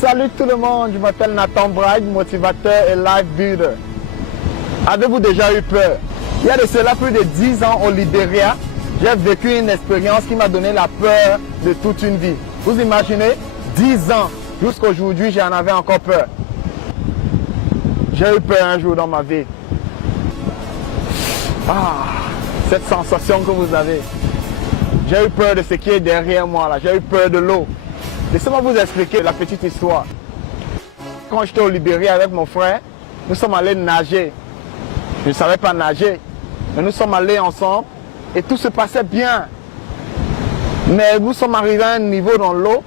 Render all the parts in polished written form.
Salut tout le monde, je m'appelle Nathan Bragg, motivateur et life builder. Avez-vous déjà eu peur? Il y a de cela plus de 10 ans au Libéria, j'ai vécu une expérience qui m'a donné la peur de toute une vie. Vous imaginez? 10 ans, jusqu'à aujourd'hui, j'en avais encore peur. J'ai eu peur un jour dans ma vie. Cette sensation que vous avez. J'ai eu peur de ce qui est derrière moi là, j'ai eu peur de l'eau. Laissez-moi vous expliquer la petite histoire. Quand j'étais au Libéria avec mon frère, nous sommes allés nager. Je ne savais pas nager, mais nous sommes allés ensemble et tout se passait bien. Mais nous sommes arrivés à un niveau dans l'eau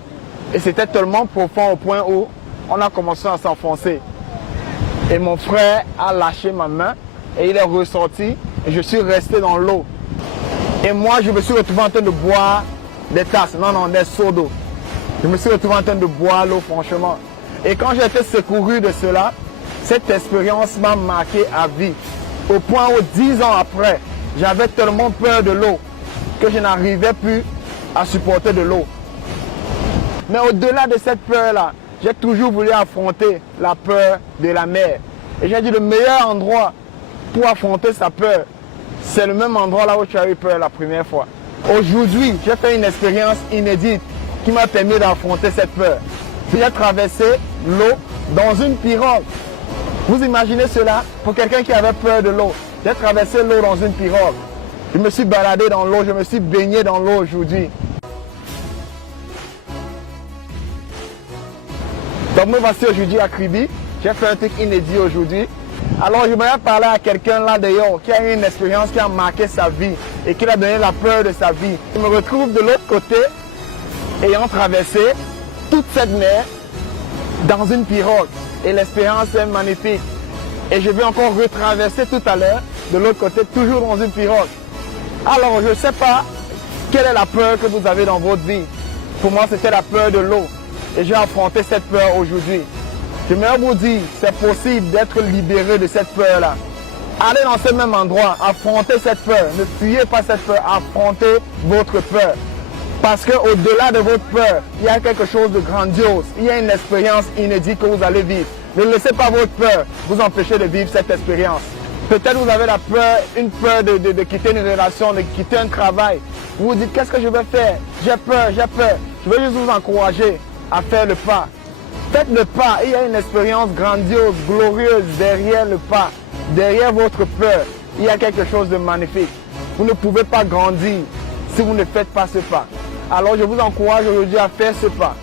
et c'était tellement profond au point où on a commencé à s'enfoncer. Et mon frère a lâché ma main et il est ressorti et je suis resté dans l'eau. Et moi, je me suis retrouvé en train de boire des tasses, des seaux d'eau. Je me suis retrouvé en train de boire l'eau, franchement. Et quand j'ai été secouru de cela, cette expérience m'a marqué à vie. Au point où 10 ans après, j'avais tellement peur de l'eau que je n'arrivais plus à supporter de l'eau. Mais au-delà de cette peur-là, j'ai toujours voulu affronter la peur de la mer. Et j'ai dit le meilleur endroit pour affronter sa peur, c'est le même endroit là où tu as eu peur la première fois. Aujourd'hui, j'ai fait une expérience inédite qui m'a permis d'affronter cette peur. J'ai traversé l'eau dans une pirogue. Vous imaginez cela pour quelqu'un qui avait peur de l'eau? J'ai traversé l'eau dans une pirogue. Je me suis baladé dans l'eau, je me suis baigné dans l'eau aujourd'hui. Donc me voici aujourd'hui à Kribi. J'ai fait un truc inédit aujourd'hui. Alors je voudrais parler à quelqu'un là dehors qui a eu une expérience qui a marqué sa vie et qui lui a donné la peur de sa vie. Je me retrouve de l'autre côté, ayant traversé toute cette mer dans une pirogue. Et l'expérience est magnifique. Et je vais encore retraverser tout à l'heure de l'autre côté, toujours dans une pirogue. Alors je ne sais pas quelle est la peur que vous avez dans votre vie. Pour moi, c'était la peur de l'eau. Et j'ai affronté cette peur aujourd'hui. J'aimerais vous dire, c'est possible d'être libéré de cette peur-là. Allez dans ce même endroit, affrontez cette peur. Ne fuyez pas cette peur, affrontez votre peur. Parce qu'au-delà de votre peur, il y a quelque chose de grandiose. Il y a une expérience inédite que vous allez vivre. Ne laissez pas votre peur vous empêcher de vivre cette expérience. Peut-être vous avez la peur, une peur de quitter une relation, de quitter un travail. Vous vous dites, qu'est-ce que je vais faire? J'ai peur, j'ai peur. Je veux juste vous encourager à faire le pas. Faites le pas. Il y a une expérience grandiose, glorieuse derrière le pas. Derrière votre peur, il y a quelque chose de magnifique. Vous ne pouvez pas grandir si vous ne faites pas ce pas. Alors je vous encourage aujourd'hui à faire ce pas.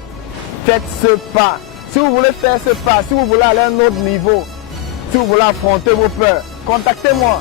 Faites ce pas. Si vous voulez faire ce pas, si vous voulez aller à un autre niveau, si vous voulez affronter vos peurs, contactez-moi.